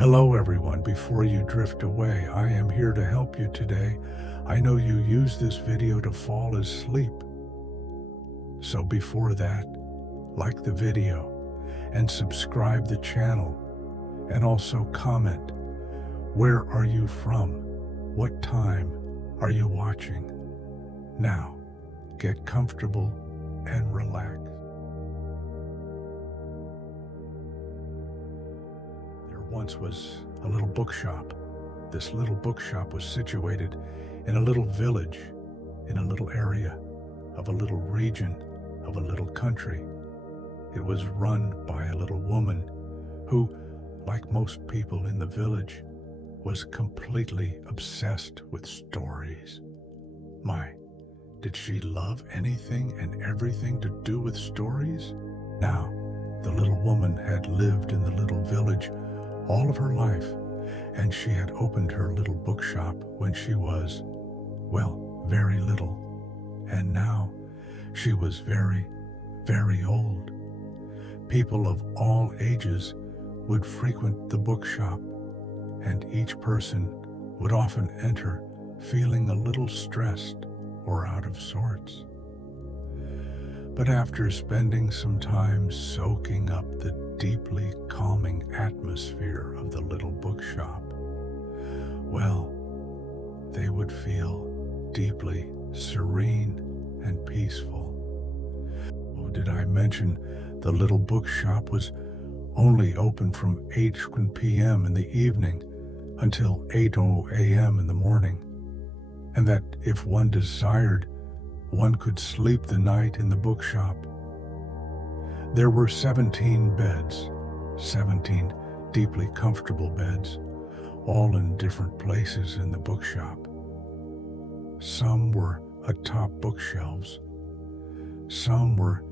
Hello everyone, before you drift away, I am here to help you today. I know you use this video to fall asleep. So before that, like the video and subscribe the channel and also comment. Where are you from? What time are you watching? Now, get comfortable and relax. Once was a little bookshop. This little bookshop was situated in a little village, in a little area of a little region of a little country. It was run by a little woman who, like most people in the village, was completely obsessed with stories. My, did she love anything and everything to do with stories? Now, the little woman had lived in the little village all of her life, and she had opened her little bookshop when she was, well, very little. And now she was very, very old. People of all ages would frequent the bookshop, and each person would often enter feeling a little stressed or out of sorts. But after spending some time soaking up the deeply calming atmosphere of the little bookshop, well, they would feel deeply serene and peaceful. Oh, did I mention the little bookshop was only open from 8 p.m. in the evening until 8:00 a.m. in the morning, and that if one desired, one could sleep the night in the bookshop. There were 17 beds, 17 deeply comfortable beds, all in different places in the bookshop. Some were atop bookshelves. Some were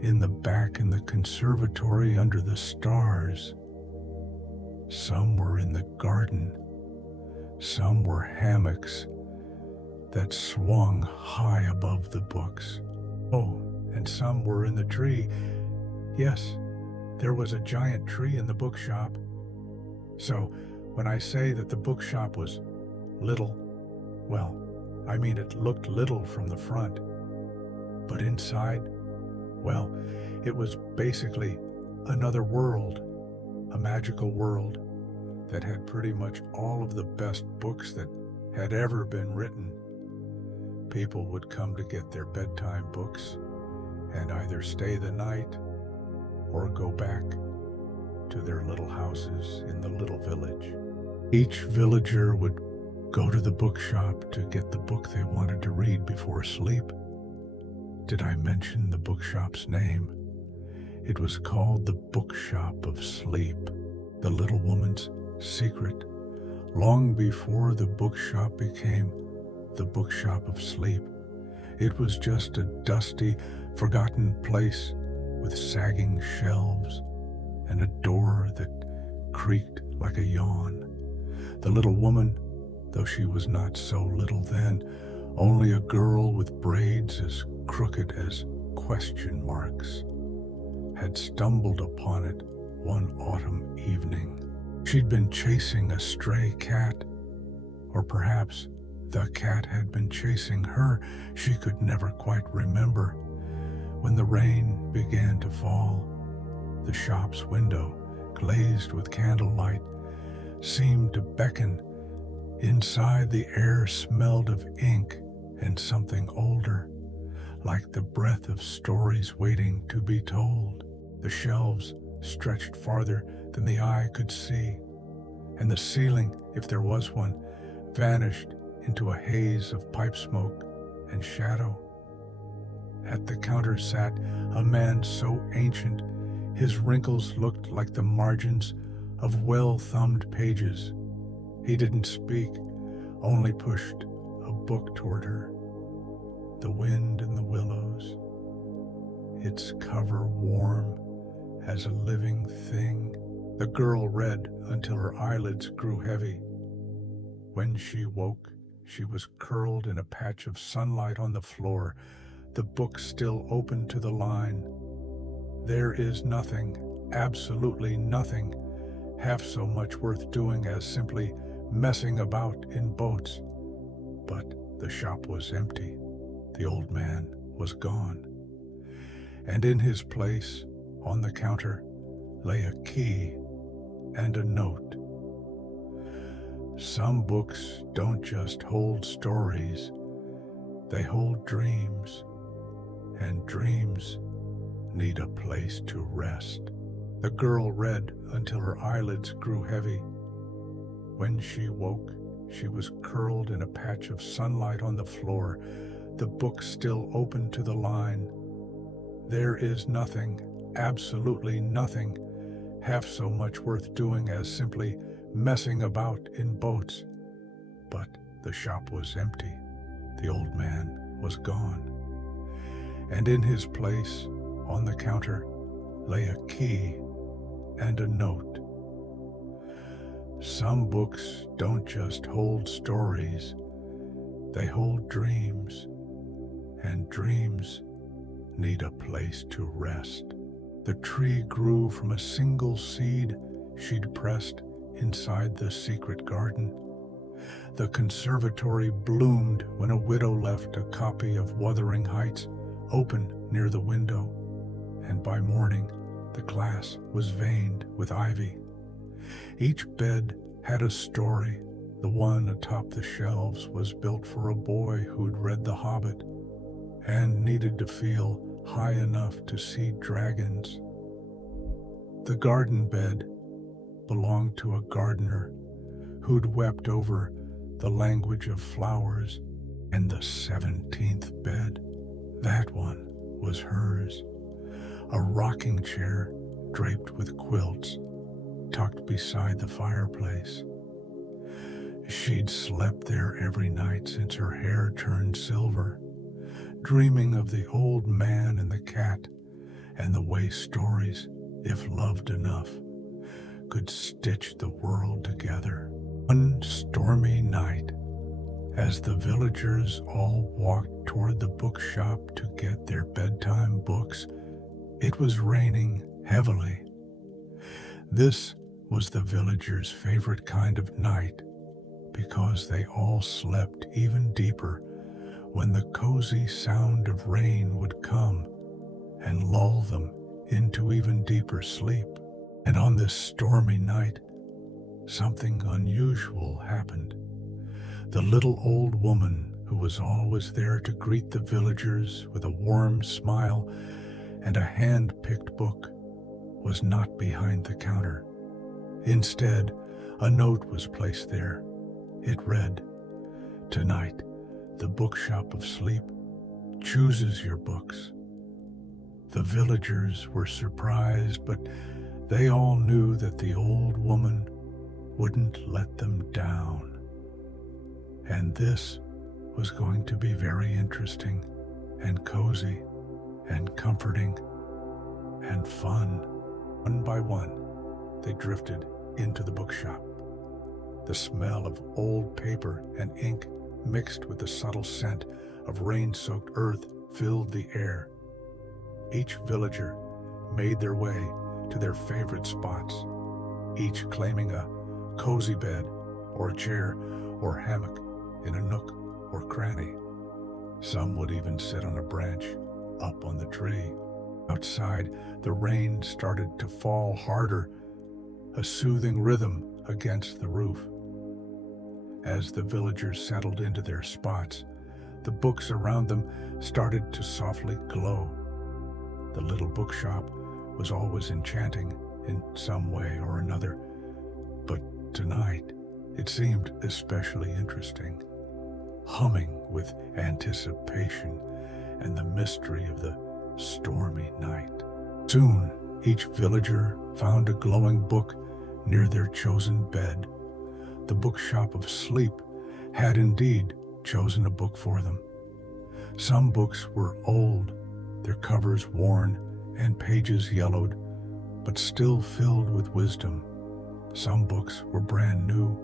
in the back in the conservatory under the stars. Some were in the garden. Some were hammocks that swung high above the books. Oh, and some were in the tree. Yes, there was a giant tree in the bookshop. So when I say that the bookshop was little, well, I mean it looked little from the front. But inside, well, it was basically another world, a magical world that had pretty much all of the best books that had ever been written. People would come to get their bedtime books and either stay the night or go back to their little houses in the little village. Each villager would go to the bookshop to get the book they wanted to read before sleep. Did I mention the bookshop's name? It was called the Bookshop of Sleep, the little woman's secret, long before the bookshop became the Bookshop of Sleep. It was just a dusty, forgotten place with sagging shelves and a door that creaked like a yawn. The little woman, though she was not so little then, only a girl with braids as crooked as question marks, had stumbled upon it one autumn evening. She'd been chasing a stray cat, or perhaps the cat had been chasing her. She could never quite remember. When the rain began to fall, the shop's window, glazed with candlelight, seemed to beckon. Inside, the air smelled of ink and something older, like the breath of stories waiting to be told. The shelves stretched farther than the eye could see, and the ceiling, if there was one, vanished into a haze of pipe smoke and shadow. At the counter sat a man so ancient his wrinkles looked like the margins of well-thumbed pages. He didn't speak, only pushed a book toward her. The Wind in the Willows, its cover warm as a living thing. The girl read until her eyelids grew heavy. When she woke, she was curled in a patch of sunlight on the floor, the book still open to the line. There is nothing, absolutely nothing, half so much worth doing as simply messing about in boats. But the shop was empty. The old man was gone. And in his place, on the counter, lay a key and a note. Some books don't just hold stories, they hold dreams, and dreams need a place to rest. The girl read until her eyelids grew heavy. When she woke, she was curled in a patch of sunlight on the floor, the book still open to the line. There is nothing, absolutely nothing, half so much worth doing as simply messing about in boats. But the shop was empty. The old man was gone. And in his place, on the counter, lay a key and a note. Some books don't just hold stories, they hold dreams, and dreams need a place to rest. The tree grew from a single seed she'd pressed inside the secret garden. The conservatory bloomed when a widow left a copy of Wuthering Heights open near the window, and by morning the glass was veined with ivy. Each bed had a story. The one atop the shelves was built for a boy who'd read The Hobbit and needed to feel high enough to see dragons. The garden bed belonged to a gardener who'd wept over the language of flowers, and the 17th bed, that one was hers. A rocking chair draped with quilts tucked beside the fireplace. She'd slept there every night since her hair turned silver, dreaming of the old man and the cat and the way stories, if loved enough, could stitch the world together. One stormy night, as the villagers all walked toward the bookshop to get their bedtime books, it was raining heavily. This was the villagers' favorite kind of night because they all slept even deeper when the cozy sound of rain would come and lull them into even deeper sleep. And on this stormy night, something unusual happened. The little old woman who was always there to greet the villagers with a warm smile and a hand-picked book was not behind the counter. Instead, a note was placed there. It read, "Tonight, the Bookshop of Sleep chooses your books." The villagers were surprised, but they all knew that the old woman wouldn't let them down. And this was going to be very interesting and cozy and comforting and fun. One by one, they drifted into the bookshop. The smell of old paper and ink mixed with the subtle scent of rain-soaked earth filled the air. Each villager made their way to their favorite spots, each claiming a cozy bed or a chair or hammock in a nook or cranny. Some would even sit on a branch up on the tree. Outside, the rain started to fall harder, a soothing rhythm against the roof. As the villagers settled into their spots, the books around them started to softly glow. The little bookshop was always enchanting in some way or another, but tonight it seemed especially interesting, humming with anticipation and the mystery of the stormy night. Soon, each villager found a glowing book near their chosen bed. The Bookshop of Sleep had indeed chosen a book for them. Some books were old, their covers worn and pages yellowed, but still filled with wisdom. Some books were brand new,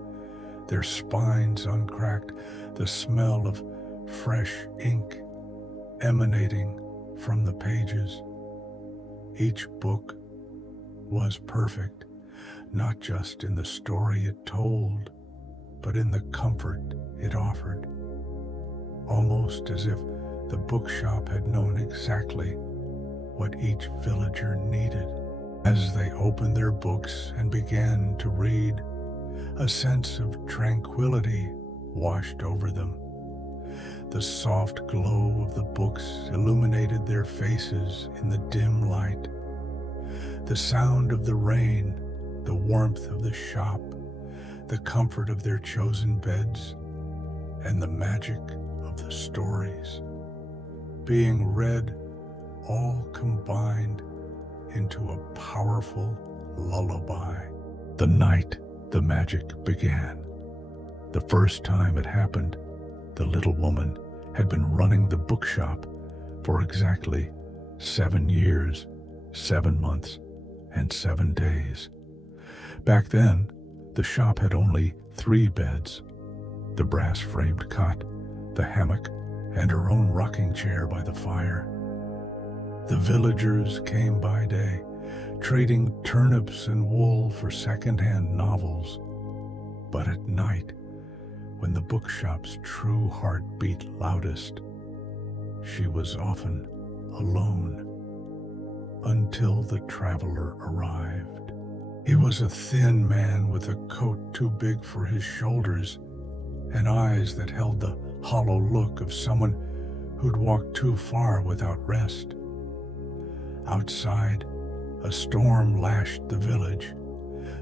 their spines uncracked, the smell of fresh ink emanating from the pages. Each book was perfect, not just in the story it told, but in the comfort it offered, almost as if the bookshop had known exactly what each villager needed. As they opened their books and began to read, a sense of tranquility washed over them. The soft glow of the books illuminated their faces in the dim light. The sound of the rain, the warmth of the shop, the comfort of their chosen beds, and the magic of the stories being read all combined into a powerful lullaby. The night the magic began. The first time it happened, the little woman had been running the bookshop for exactly 7 years, 7 months, and 7 days. Back then, the shop had only 3 beds: the brass-framed cot, the hammock, and her own rocking chair by the fire. The villagers came by day, trading turnips and wool for second-hand novels. But at night, when the bookshop's true heart beat loudest, she was often alone until the traveler arrived. He was a thin man with a coat too big for his shoulders and eyes that held the hollow look of someone who'd walked too far without rest. Outside, a storm lashed the village,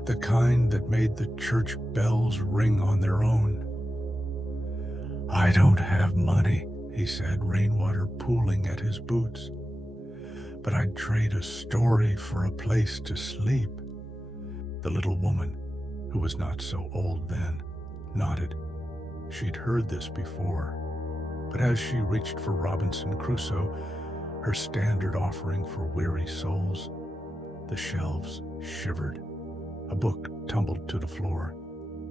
the kind that made the church bells ring on their own. "I don't have money," he said, rainwater pooling at his boots, "but I'd trade a story for a place to sleep." The little woman, who was not so old then, nodded. She'd heard this before, but as she reached for Robinson Crusoe, her standard offering for weary souls, the shelves shivered. A book tumbled to the floor,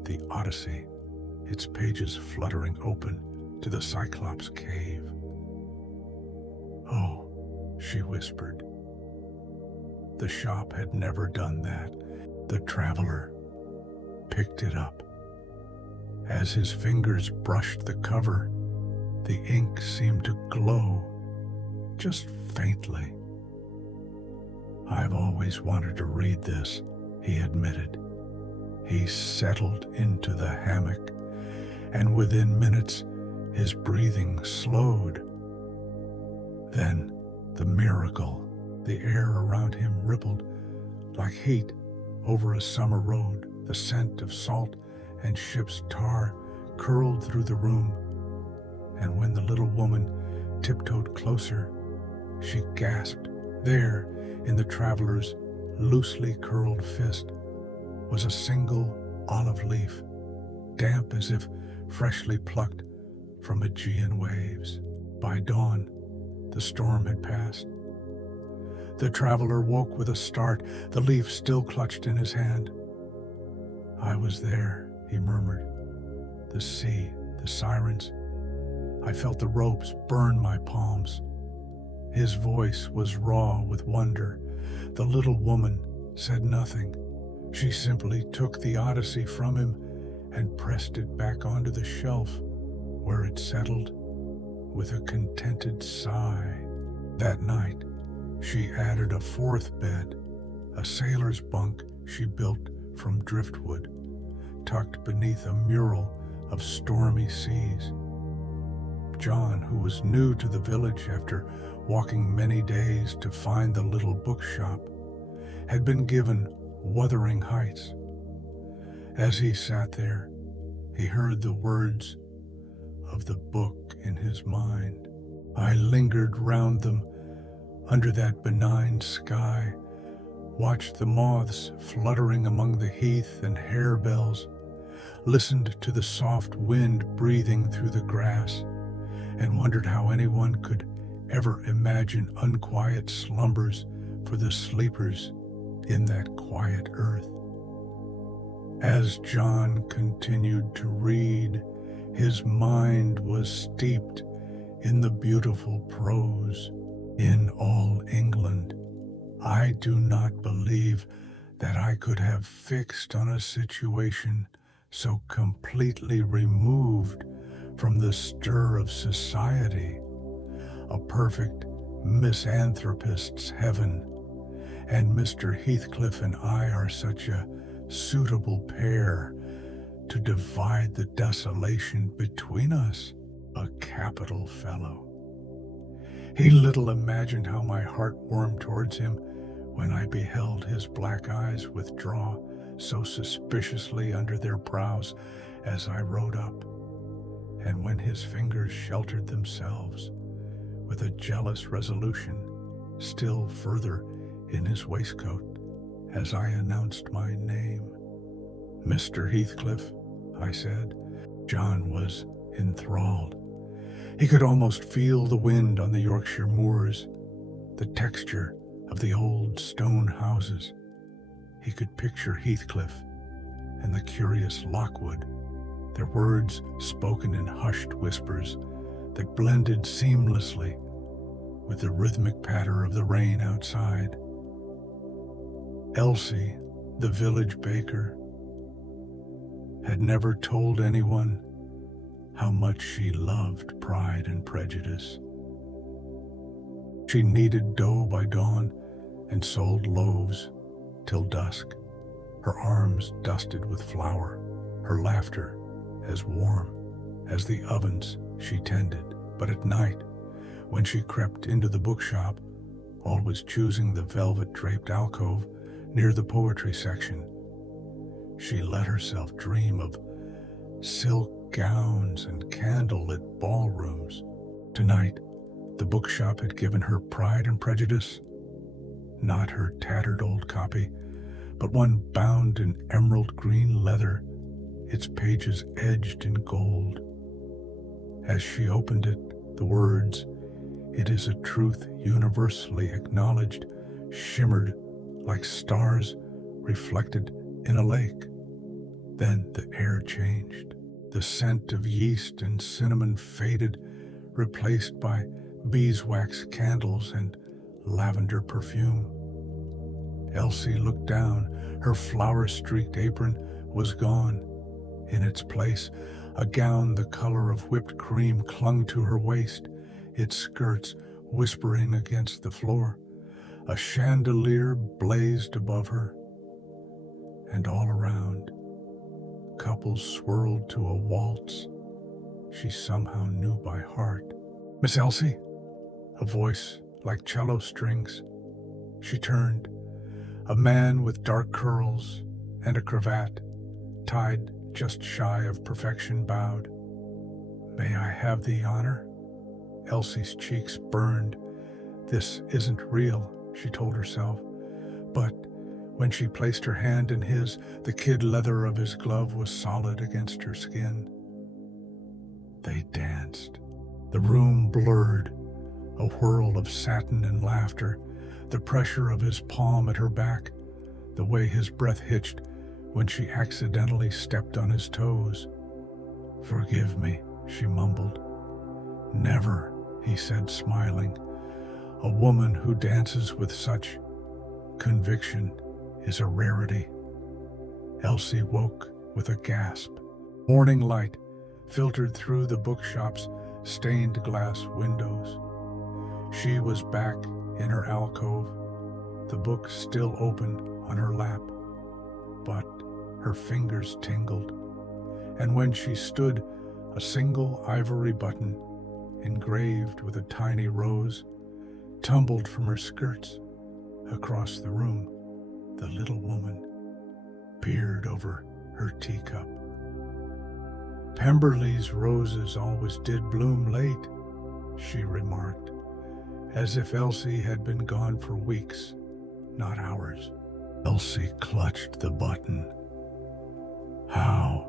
the Odyssey, its pages fluttering open to the Cyclops cave. "Oh," she whispered. The shop had never done that. The traveler picked it up. As his fingers brushed the cover, the ink seemed to glow, just faintly. "I've always wanted to read this," he admitted. He settled into the hammock, and within minutes his breathing slowed. Then the miracle. The air around him rippled like heat over a summer road. The scent of salt and ship's tar curled through the room, and when the little woman tiptoed closer, she gasped. There, in the traveler's loosely curled fist, was a single olive leaf, damp as if freshly plucked from Aegean waves. By dawn, the storm had passed. The traveler woke with a start, the leaf still clutched in his hand. "I was there," he murmured. "The sea, the sirens. I felt the ropes burn my palms." His voice was raw with wonder. The little woman said nothing. She simply took the Odyssey from him and pressed it back onto the shelf, where it settled with a contented sigh. That night, she added a 4th bed, a sailor's bunk she built from driftwood, tucked beneath a mural of stormy seas. John, who was new to the village after walking many days to find the little bookshop, had been given Wuthering Heights. As he sat there, he heard the words of the book in his mind. "I lingered round them under that benign sky, watched the moths fluttering among the heath and harebells, listened to the soft wind breathing through the grass, and wondered how anyone could ever imagine unquiet slumbers for the sleepers in that quiet earth." As John continued to read, his mind was steeped in the beautiful prose. "In all England, I do not believe that I could have fixed on a situation so completely removed from the stir of society, a perfect misanthropist's heaven, and Mr. Heathcliff and I are such a suitable pair to divide the desolation between us. A capital fellow. He little imagined how my heart warmed towards him when I beheld his black eyes withdraw so suspiciously under their brows as I rode up, and when his fingers sheltered themselves with a jealous resolution still further in his waistcoat as I announced my name. "Mr. Heathcliff," I said. John was enthralled. He could almost feel the wind on the Yorkshire moors, the texture of the old stone houses. He could picture Heathcliff and the curious Lockwood, their words spoken in hushed whispers that blended seamlessly with the rhythmic patter of the rain outside. Elsie, the village baker, had never told anyone how much she loved Pride and Prejudice. She kneaded dough by dawn and sold loaves till dusk, her arms dusted with flour, her laughter as warm as the ovens she tended. But at night, when she crept into the bookshop, always choosing the velvet-draped alcove near the poetry section, she let herself dream of silk gowns and candle-lit ballrooms. Tonight, the bookshop had given her Pride and Prejudice, not her tattered old copy, but one bound in emerald green leather, its pages edged in gold. As she opened it, the words, "It is a truth universally acknowledged," shimmered like stars reflected in a lake. Then the air changed. The scent of yeast and cinnamon faded, replaced by beeswax candles and lavender perfume. Elsie looked down. Her flower-streaked apron was gone. In its place, a gown the color of whipped cream clung to her waist, its skirts whispering against the floor. A chandelier blazed above her, and all around, couples swirled to a waltz she somehow knew by heart. "Miss Elsie?" A voice like cello strings. She turned. A man with dark curls and a cravat, tied just shy of perfection, bowed. "May I have the honor?" Elsie's cheeks burned. This isn't real, she told herself. But when she placed her hand in his, the kid leather of his glove was solid against her skin. They danced. The room blurred, a whirl of satin and laughter, the pressure of his palm at her back, the way his breath hitched when she accidentally stepped on his toes. "Forgive me," she mumbled. "Never," he said, smiling. "A woman who dances with such conviction is a rarity." Elsie woke with a gasp. Morning light filtered through the bookshop's stained glass windows. She was back in her alcove, the book still open on her lap, but her fingers tingled, and when she stood, a single ivory button, engraved with a tiny rose, tumbled from her skirts. Across the room, the little woman peered over her teacup. "Pemberley's roses always did bloom late," she remarked, as if Elsie had been gone for weeks, not hours. Elsie clutched the button. "How?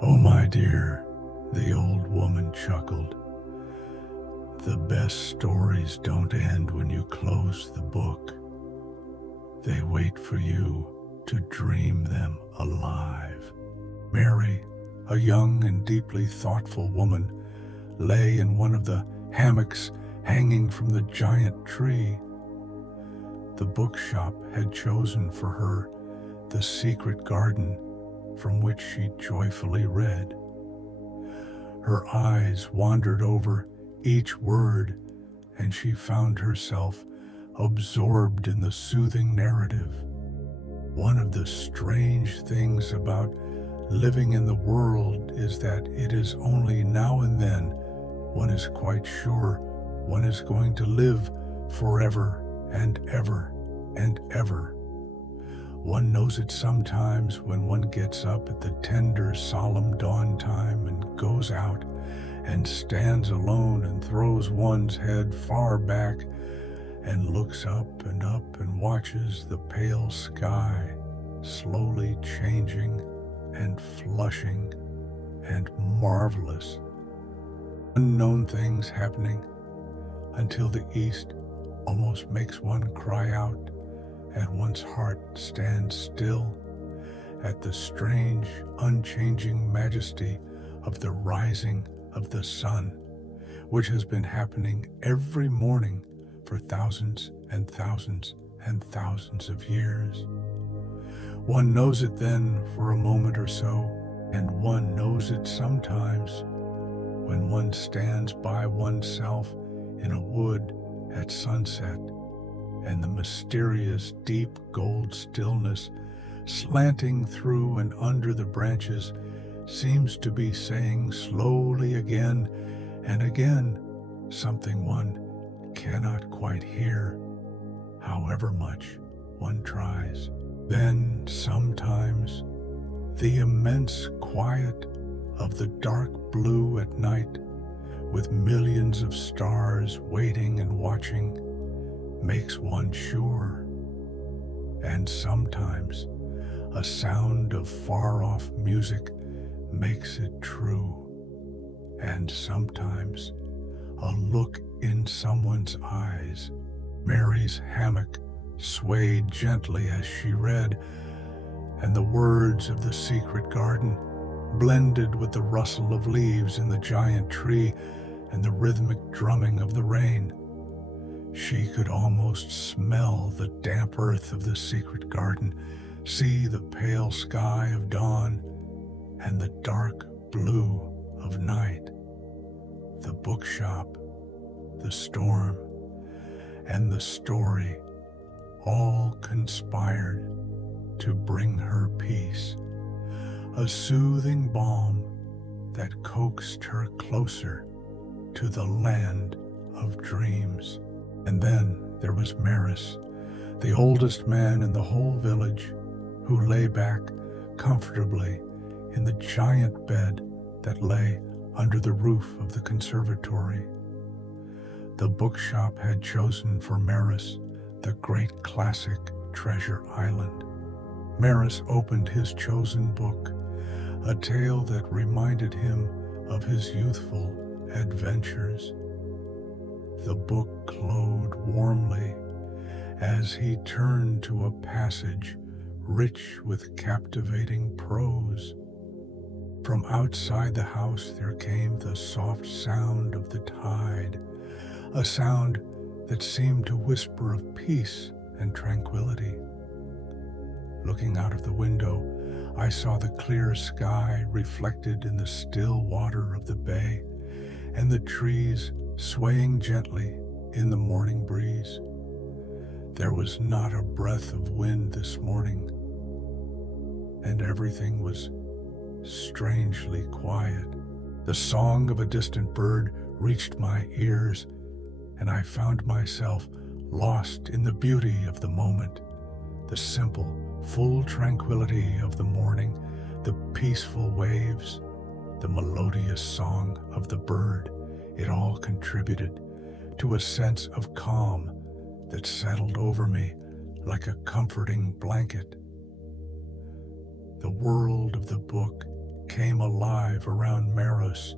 Oh, my dear," the old woman chuckled. "The best stories don't end when you close the book. They wait for you to dream them alive." Mary, a young and deeply thoughtful woman, lay in one of the hammocks hanging from the giant tree. The bookshop had chosen for her the secret garden from which she joyfully read. Her eyes wandered over each word, and she found herself absorbed in the soothing narrative. One of the strange things about living in the world is that it is only now and then one is quite sure one is going to live forever and ever and ever. One knows it sometimes when one gets up at the tender, solemn dawn time and goes out and stands alone and throws one's head far back and looks up and watches the pale sky slowly changing and flushing and marvelous. Unknown things happening until the east almost makes one cry out and one's heart stands still at the strange, unchanging majesty of the rising of the sun, which has been happening every morning for thousands and thousands and thousands of years. One knows it then for a moment or so, and one knows it sometimes when one stands by oneself in a wood at sunset, and the mysterious deep gold stillness slanting through and under the branches seems to be saying slowly again and again something one cannot quite hear, however much one tries. Then sometimes the immense quiet of the dark blue at night, with millions of stars waiting and watching, makes one sure. And sometimes a sound of far-off music makes it true. And sometimes a look in someone's eyes. Mary's hammock swayed gently as she read, and the words of the secret garden blended with the rustle of leaves in the giant tree and the rhythmic drumming of the rain. She could almost smell the damp earth of the secret garden, see the pale sky of dawn and the dark blue of night. The bookshop, the storm, and the story all conspired to bring her peace, a soothing balm that coaxed her closer to the land of dreams. And then there was Maris, the oldest man in the whole village, who lay back comfortably in the giant bed that lay under the roof of the conservatory. The bookshop had chosen for Maris the great classic Treasure Island. Maris opened his chosen book, a tale that reminded him of his youthful adventures. The book glowed warmly as he turned to a passage rich with captivating prose. From outside the house there came the soft sound of the tide, a sound that seemed to whisper of peace and tranquility. Looking out of the window, I saw the clear sky reflected in the still water of the bay, and the trees swaying gently in the morning breeze. There was not a breath of wind this morning, and everything was strangely quiet. The song of a distant bird reached my ears, and I found myself lost in the beauty of the moment, the simple, full tranquility of the morning, the peaceful waves, the melodious song of the bird. It all contributed to a sense of calm that settled over me like a comforting blanket. The world of the book came alive around Maris.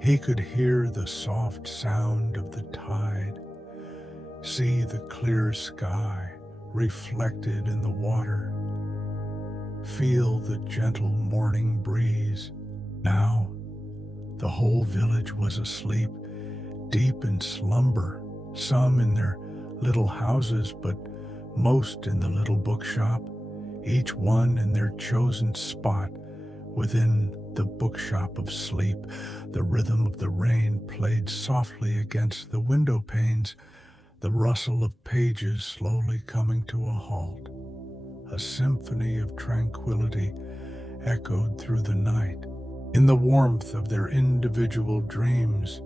He could hear the soft sound of the tide, see the clear sky reflected in the water, feel the gentle morning breeze. Now, the whole village was asleep, deep in slumber, some in their little houses, but most in the little bookshop, each one in their chosen spot within the bookshop of sleep. The rhythm of the rain played softly against the window panes, the rustle of pages slowly coming to a halt. A symphony of tranquility echoed through the night. In the warmth of their individual dreams,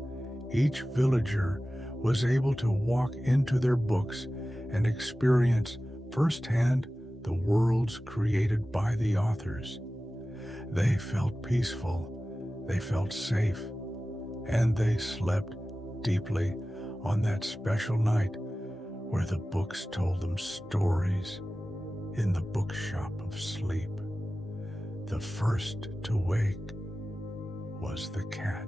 each villager was able to walk into their books and experience firsthand the worlds created by the authors. They felt peaceful, they felt safe, and they slept deeply on that special night where the books told them stories in the bookshop of sleep. The first to wake was the cat,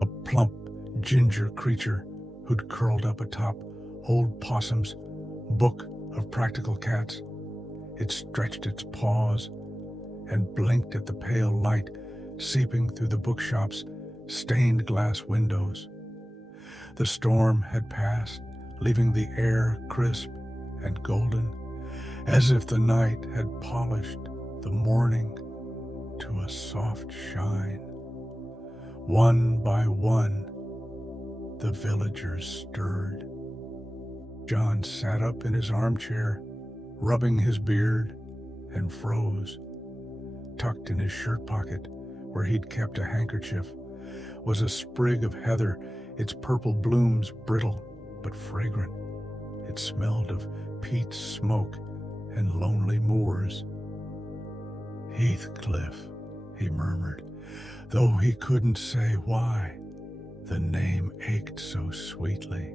a plump ginger creature who'd curled up atop old Possum's book of practical cats. It stretched its paws and blinked at the pale light seeping through the bookshop's stained glass windows. The storm had passed, leaving the air crisp and golden, as if the night had polished the morning to a soft shine. One by one, the villagers stirred. John sat up in his armchair, rubbing his beard, and froze. Tucked in his shirt pocket, where he'd kept a handkerchief, was a sprig of heather, its purple blooms brittle but fragrant. It smelled of peat smoke and lonely moors. "Heathcliff," he murmured, though he couldn't say why. The name ached so sweetly.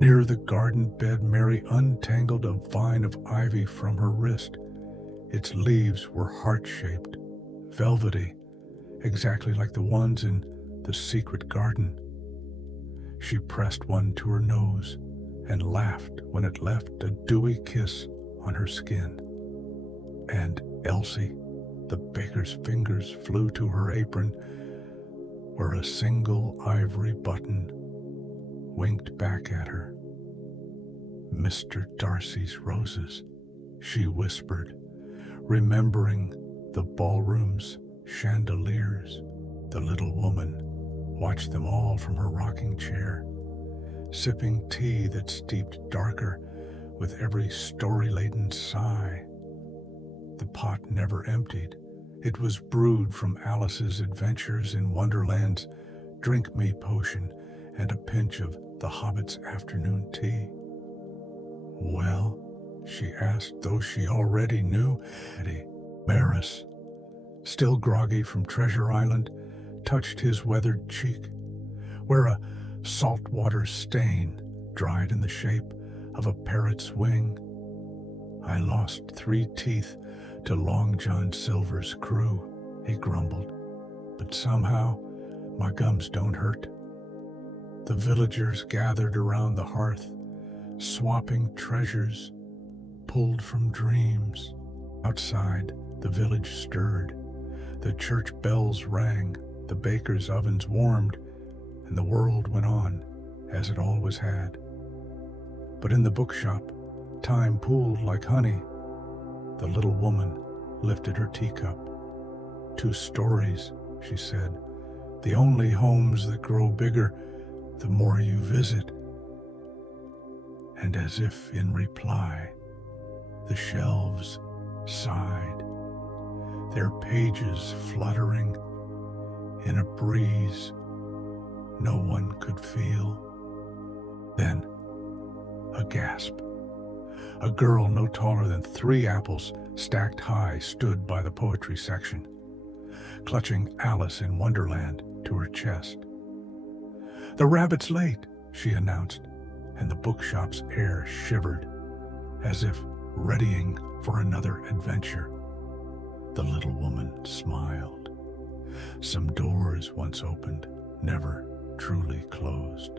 Near the garden bed, Mary untangled a vine of ivy from her wrist. Its leaves were heart-shaped, velvety, exactly like the ones in the secret garden. She pressed one to her nose and laughed when it left a dewy kiss on her skin. And Elsie, the baker's fingers flew to her apron, where a single ivory button winked back at her. "Mr. Darcy's roses," she whispered, remembering the ballroom's chandeliers. The little woman watched them all from her rocking chair, sipping tea that steeped darker with every story-laden sigh. The pot never emptied. It was brewed from Alice's adventures in Wonderland's drink-me potion and a pinch of the Hobbit's afternoon tea. "Well?" she asked, though she already knew. Maris, still groggy from Treasure Island, touched his weathered cheek, where a saltwater stain dried in the shape of a parrot's wing. "I lost 3 teeth to Long John Silver's crew," he grumbled, "but somehow my gums don't hurt." The villagers gathered around the hearth, swapping treasures pulled from dreams. Outside, the village stirred. The church bells rang, the baker's ovens warmed, and the world went on as it always had. But in the bookshop, time pooled like honey. The little woman lifted her teacup. "2 stories," she said, "the only homes that grow bigger the more you visit." And as if in reply, the shelves sighed, their pages fluttering in a breeze no one could feel. Then, a gasp. A girl no taller than 3 apples stacked high stood by the poetry section, clutching Alice in Wonderland to her chest. "The rabbit's late," she announced, and the bookshop's air shivered, as if readying for another adventure. The little woman smiled. Some doors once opened, never truly closed.